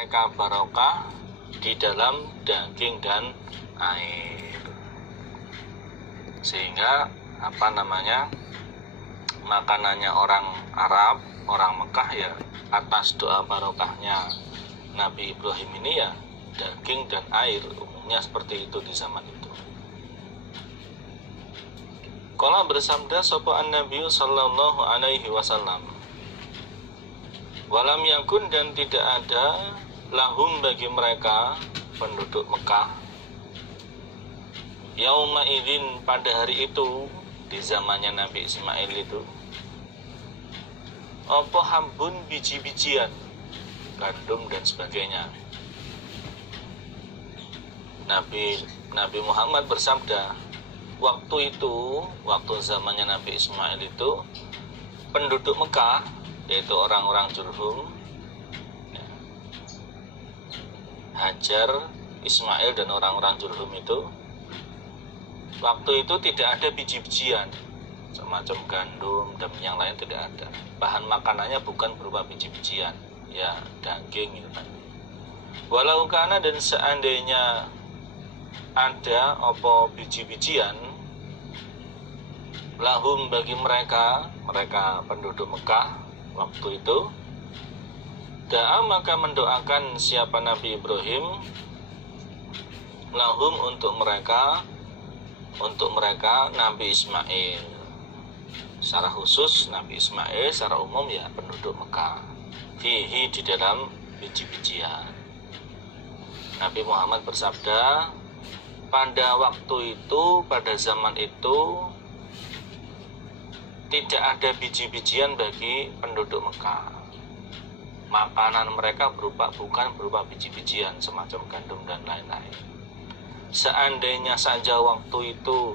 mereka barokah di dalam daging dan air. Sehingga makanannya orang Arab, orang Mekah ya atas doa barokahnya Nabi Ibrahim ini ya daging dan air, umumnya seperti itu di zaman itu. Qala bersabda sapa an-nabiy sallallahu alaihi wasallam, walam yakun dan tidak ada lahum bagi mereka penduduk Mekah yauma idzin pada hari itu, di zamannya Nabi Ismail itu, apa hambun biji-bijian, gandum dan sebagainya. Nabi Muhammad bersabda, waktu zamannya Nabi Ismail itu, penduduk Mekah, yaitu orang-orang Jurhum, Hajar, Ismail dan orang-orang Jurhum itu, waktu itu tidak ada biji-bijian semacam gandum dan yang lain, tidak ada. Bahan makanannya bukan berupa biji-bijian, ya daging gitu kan. Walau kana dan seandainya ada apa biji-bijian, lahum bagi mereka penduduk Mekah waktu itu, da'a maka mendoakan siapa Nabi Ibrahim, lahum untuk mereka Nabi Ismail. Secara khusus Nabi Ismail, secara umum ya penduduk Mekah, fihi di dalam biji-bijian. Nabi Muhammad bersabda, pada waktu itu, pada zaman itu tidak ada biji-bijian bagi penduduk Mekah. Makanan mereka bukan berupa biji-bijian semacam gandum dan lain-lain. Seandainya saja waktu itu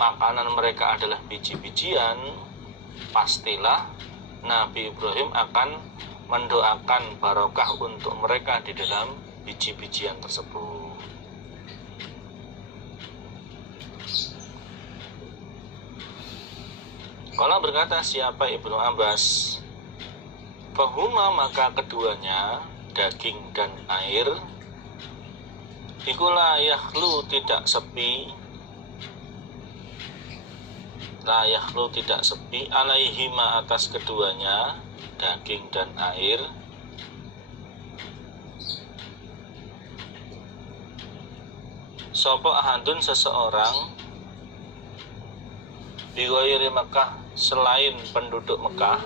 makanan mereka adalah biji-bijian, pastilah Nabi Ibrahim akan mendoakan barokah untuk mereka di dalam biji-bijian tersebut. Kalau berkata siapa Ibnu Abbas, fahuma maka keduanya, daging dan air, iku la yakhlu tidak sepi, alaihima atas keduanya, daging dan air, sapa ahadun seseorang, biwairi Mekah selain penduduk Mekah,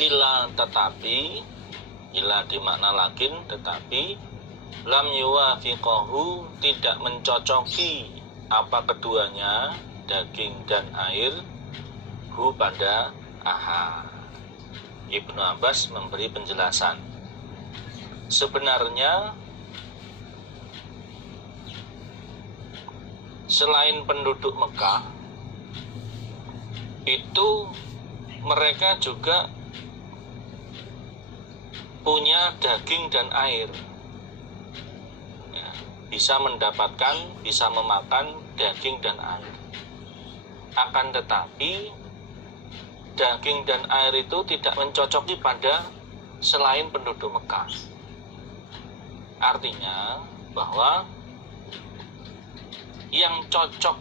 ila dimakna lakin tetapi, lam yuwafiqahu tidak mencocoki apa keduanya, daging dan air, hu pada aha. Ibnu Abbas memberi penjelasan, sebenarnya selain penduduk Mekah itu mereka juga punya daging dan air, ya, bisa memakan daging dan air. Akan tetapi daging dan air itu tidak mencocoki pada selain penduduk Mekah. Artinya bahwa yang cocok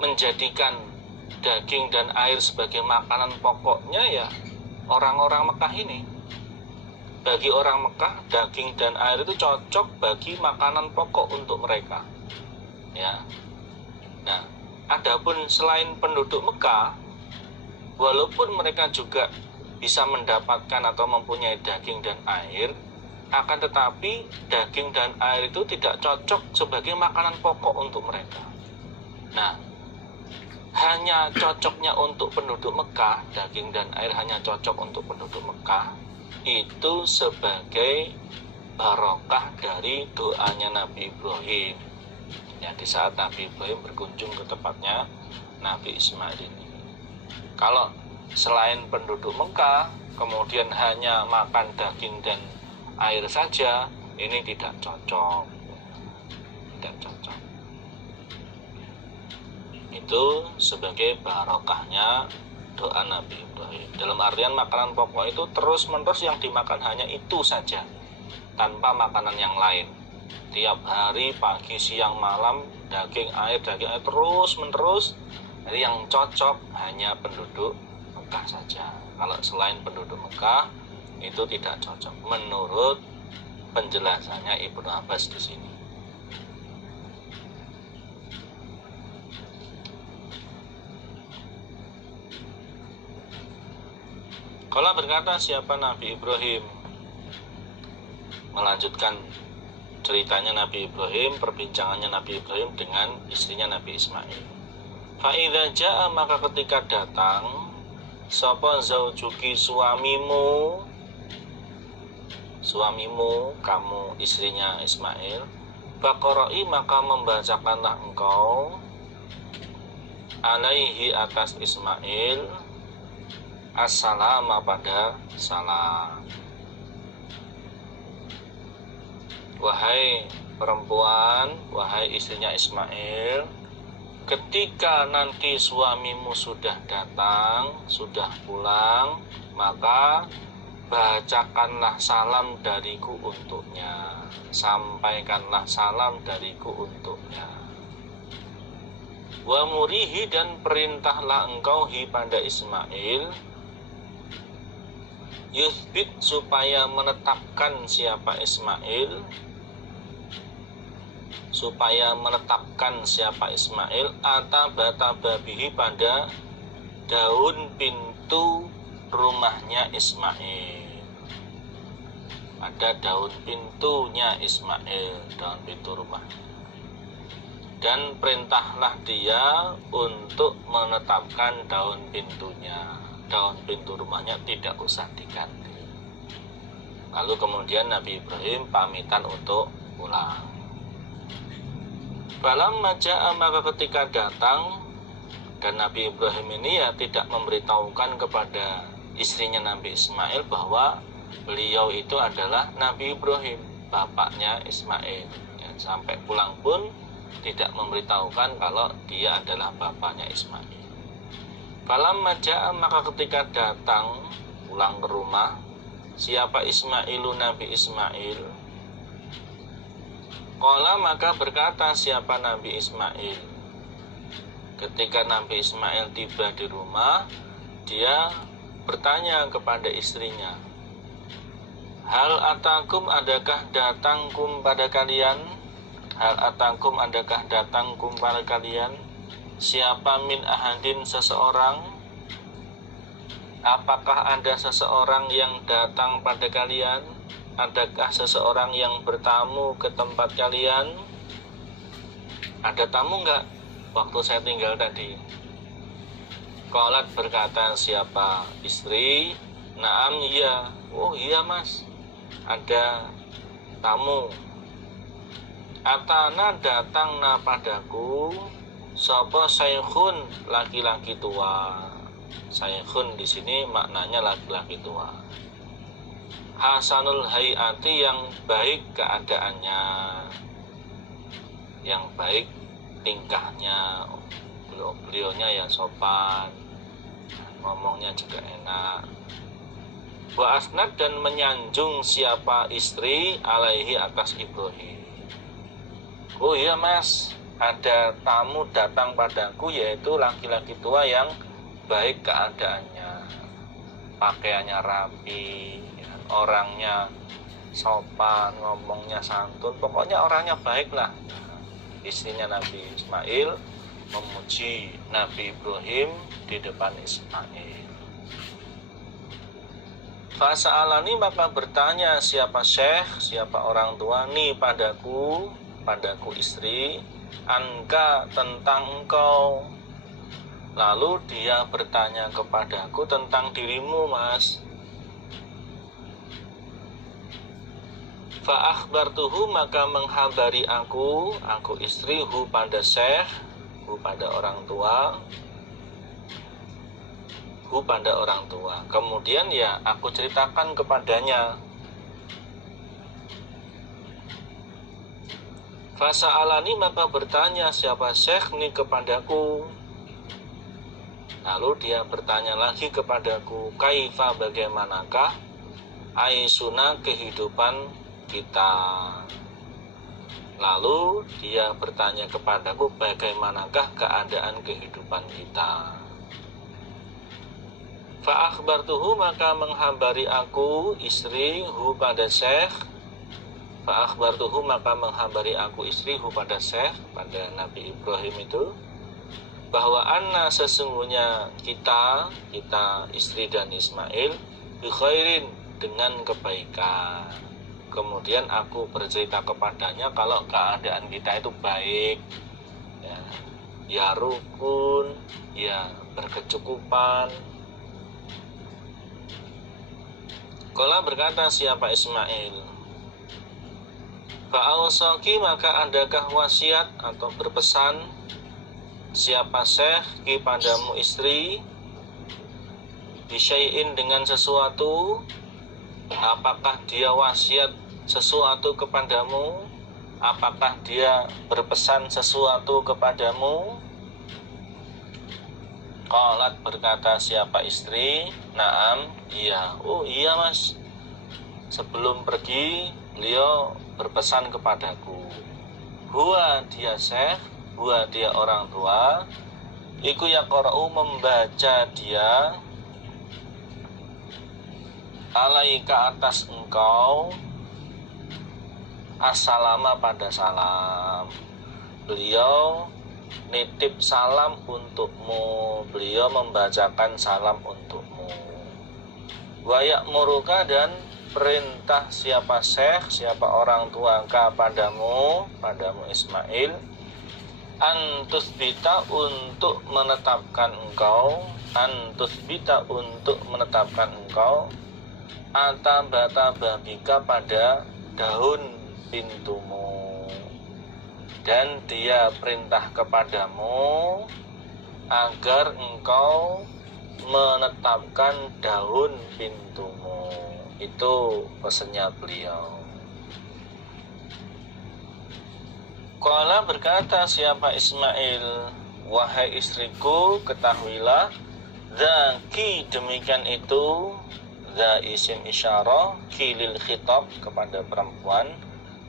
menjadikan daging dan air sebagai makanan pokoknya ya orang-orang Mekah ini. Bagi orang Mekah, daging dan air itu cocok bagi makanan pokok untuk mereka. Ya. Nah, adapun selain penduduk Mekah, walaupun mereka juga bisa mendapatkan atau mempunyai daging dan air, akan tetapi daging dan air itu tidak cocok sebagai makanan pokok untuk mereka. Nah, hanya cocoknya untuk penduduk Mekah, daging dan air hanya cocok untuk penduduk Mekah, itu sebagai barokah dari doanya Nabi Ibrahim. Ya, di saat Nabi Ibrahim berkunjung ke tempatnya Nabi Ismail ini. Kalau selain penduduk Mekah, kemudian hanya makan daging dan air saja, ini tidak cocok. Tidak cocok. Itu sebagai barokahnya doa Nabi Ibrahim. Dalam artian makanan pokok itu terus-menerus yang dimakan hanya itu saja, tanpa makanan yang lain. Tiap hari, pagi, siang, malam, daging air terus-menerus. Jadi yang cocok hanya penduduk Mekah saja. Kalau selain penduduk Mekah itu tidak cocok menurut penjelasannya Ibnu Abbas di sini. Kalau berkata siapa Nabi Ibrahim, melanjutkan ceritanya Nabi Ibrahim, perbincangannya Nabi Ibrahim dengan istrinya Nabi Ismail. Fa'idha ja'a, maka ketika datang sapa zaujuki, suamimu, kamu istrinya Ismail, faqra'i, maka membacakanlah engkau alaihi, atas Ismail, as-salama, pada salam. Wahai perempuan, wahai istrinya Ismail, ketika nanti suamimu sudah datang, sudah pulang, maka bacakanlah salam dariku untuknya, sampaikanlah salam dariku untuknya. Wa murihi, dan perintahlah engkau hi pada Ismail, yuthbit, supaya menetapkan siapa Ismail, ataba-tababihi, pada daun pintu rumahnya Ismail, pada daun pintunya Ismail, daun pintu rumah. Dan perintahlah dia untuk menetapkan daun pintunya, daun pintu rumahnya tidak usah diganti. Lalu kemudian Nabi Ibrahim pamitan untuk pulang. Falamma ja'a, maka ketika datang, dan Nabi Ibrahim ini ya tidak memberitahukan kepada istrinya Nabi Ismail bahwa beliau itu adalah Nabi Ibrahim, bapaknya Ismail. Ya, sampai pulang pun tidak memberitahukan kalau dia adalah bapaknya Ismail. Falamma ja'a, maka ketika datang pulang ke rumah siapa Ismailu, Nabi Ismail, qala, maka berkata siapa Nabi Ismail, ketika Nabi Ismail tiba di rumah, dia bertanya kepada istrinya, hal atakum, adakah datangkum pada kalian, siapa min ahadin, seseorang, apakah ada seseorang yang datang pada kalian, adakah seseorang yang bertamu ke tempat kalian, ada tamu enggak waktu saya tinggal tadi? Qalat, berkata siapa istri, naam, iya, oh iya mas, ada tamu. Atana, datang na padaku, sapa saikhun, laki-laki tua. Saikhun di sini maknanya laki-laki tua. Hasanul hayati, yang baik keadaannya, yang baik tingkahnya. Beliaunya ya sopan, ngomongnya juga enak. Wa asnad, dan menyanjung siapa istri, alaihi, atas Ibrahim. Oh iya mas, ada tamu datang padaku, yaitu laki-laki tua yang baik keadaannya, pakaiannya rapi, orangnya sopan, ngomongnya santun, pokoknya orangnya baik lah. Istrinya Nabi Ismail memuji Nabi Ibrahim di depan Ismail. Fasa'alani, maka bertanya siapa syekh, siapa orang tua, ni padaku istri, anka, tentang engkau. Lalu dia bertanya kepadaku tentang dirimu mas. Fa'akhbartuhu, maka menghabari aku istri, hu pada syekh, hu pada orang tua. Kemudian ya aku ceritakan kepadanya. Fasa'alani, maka bertanya siapa syekh ni kepadaku. Lalu dia bertanya lagi kepadaku, kaifa, bagaimanakah aisuna, kehidupan kita. Lalu dia bertanya kepadaku, bagaimanakah keadaan kehidupan kita. Fa akhbartuhu, maka menghabari aku istri hu pada Syekh. Fa akhbartuhu, maka menghabari aku istri hu pada Syekh, pada Nabi Ibrahim itu, bahwa anna, sesungguhnya kita istri dan Ismail, bi khairin, dengan kebaikan. Kemudian aku bercerita kepadanya kalau keadaan kita itu baik, ya rukun, ya berkecukupan. Qala, berkata siapa Ismail, fa'awsaki, maka adakah wasiat atau berpesan siapa Syekh ki padamu istri, bisyai'in, dengan sesuatu. Apakah dia wasiat sesuatu kepadamu? Apakah dia berpesan sesuatu kepadamu? Qalat, berkata siapa istri, naam, iya. Oh iya mas, sebelum pergi beliau berpesan kepadaku. Huwa, dia Syekh, huwa, dia orang tua, iku yaqra'u, membaca dia, alaika, atas engkau, assalama, pada salam. Beliau nitip salam untukmu, beliau membacakan salam untukmu. Wa ya'muruka, dan perintah siapa Syekh, siapa orang tua padamu Ismail, antusbita, untuk menetapkan engkau, atabata babika, pada daun pintumu. Dan dia perintah kepadamu agar engkau menetapkan daun pintumu. Itu pesannya beliau. Qala, berkata siapa Ismail, wahai istriku, ketahuilah, zaki, demikian itu, za isim isyarah, kilil khitab, kepada perempuan,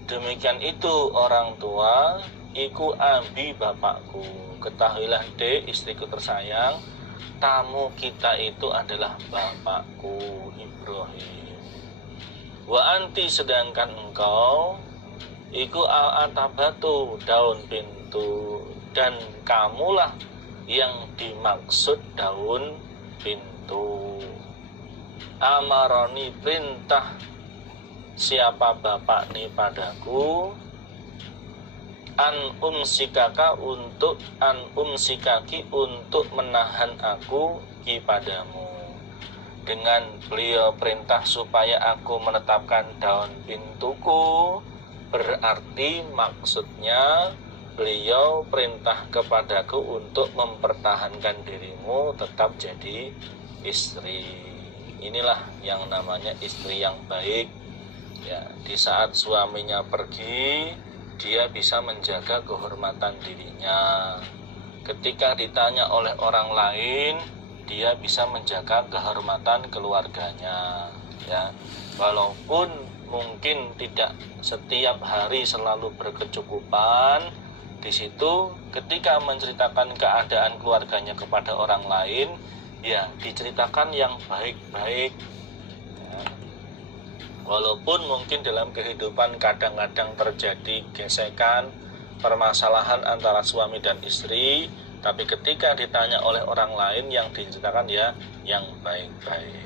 demikian itu orang tua, iku abi, bapakku. Ketahuilah dek, istriku tersayang, tamu kita itu adalah bapakku Ibrahim. Wa anti, sedangkan engkau, iku al-atabatu, daun pintu, dan kamulah yang dimaksud daun pintu. Amaroni, perintah siapa bapak nih padaku, an umsikaki, untuk menahan aku ki padamu. Dengan beliau perintah supaya aku menetapkan daun pintuku, berarti maksudnya beliau perintah kepadaku untuk mempertahankan dirimu tetap jadi istri. Inilah yang namanya istri yang baik. Ya, di saat suaminya pergi, dia bisa menjaga kehormatan dirinya. Ketika ditanya oleh orang lain, dia bisa menjaga kehormatan keluarganya. Ya, walaupun mungkin tidak setiap hari selalu berkecukupan, di situ ketika menceritakan keadaan keluarganya kepada orang lain, ya diceritakan yang baik-baik. Walaupun mungkin dalam kehidupan kadang-kadang terjadi gesekan, permasalahan antara suami dan istri, tapi ketika ditanya oleh orang lain, yang diceritakan ya yang baik-baik.